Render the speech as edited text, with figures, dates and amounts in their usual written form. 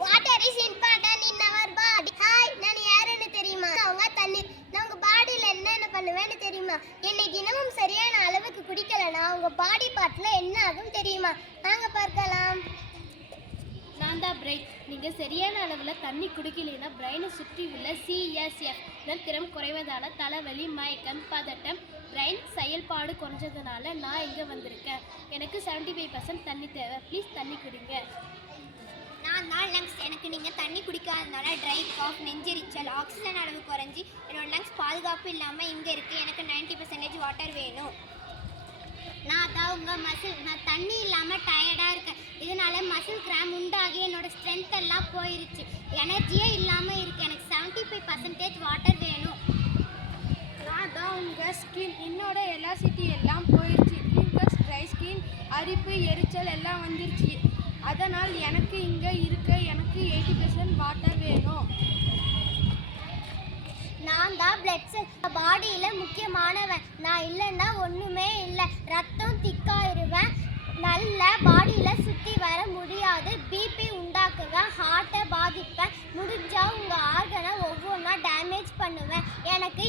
Water is important in our body. Hi, நான் யாருன்னு தெரியுமா? அவங்க தண்ணீர். நான் உங்க பாடியில என்னென்ன பண்ணுவேன்னு தெரியுமா? என்னை தினமும் சரியான அளவுக்கு குடிக்கலனா உங்க பாடி பார்ட்ல என்ன ஆகும் தெரியுமா? வாங்க பார்க்கலாம். நான் தான் பிரெயின். நீங்கள் சரியான அளவில் தண்ணி குடிக்கலைன்னா பிரெயினை சுற்றி உள்ள சிஎஸ்எஃப் திறம் குறைவதால் தலைவலி, மயக்கம், பதட்டம், பிரெயின் செயல்பாடு குறைஞ்சதுனால நான் இங்கே வந்திருக்கேன். எனக்கு 75% தண்ணி தேவை. ப்ளீஸ் தண்ணி குடிங்க. நான் தான் லங்ஸ். எனக்கு நீங்கள் தண்ணி குடிக்காதனால ட்ரை காஃப், நெஞ்செரிச்சல், ஆக்சிஜன் அளவு குறைஞ்சி என்னோட லங்ஸ் பாதுகாப்பு இல்லாமல் இங்கே இருக்குது. எனக்கு 90% வாட்டர் வேணும். நான் தான் உங்கள் மசில். நான் தண்ணி இல்லாமல் டயர்டாக இருக்கேன். இதனால மசில் கிராம் உண்டாகி என்னோட ஸ்ட்ரென்த் எல்லாம் போயிருச்சு. எனர்ஜியே இல்லாமல் இருக்குது. எனக்கு 75% வாட்டர் வேணும். நான் தான் உங்கள் ஸ்கின். என்னோட எலாசிட்டி எல்லாம் போயிடுச்சு. பிம்பிள்ஸ், ட்ரை ஸ்கின், அரிப்பு, எரிச்சல் எல்லாம் வந்துருச்சு. அதனால் எனக்கு இங்கே இருக்க எனக்கு 80% வாட்டர் வேணும். நான் தான் பிளட் செல். பாடியில் முக்கியமானவன். நான் இல்லைன்னா ஒன்றுமே இல்லை. ரத்தம் திக்காயிருவேன். நல்ல பாடியில் சுற்றி வர முடியாது. பிபி உண்டாக்குவேன். ஹார்ட்டை பாதிப்பேன். முடிஞ்சால் உங்கள் ஆர்கனை ஒவ்வொன்றா டேமேஜ் பண்ணுவேன். எனக்கு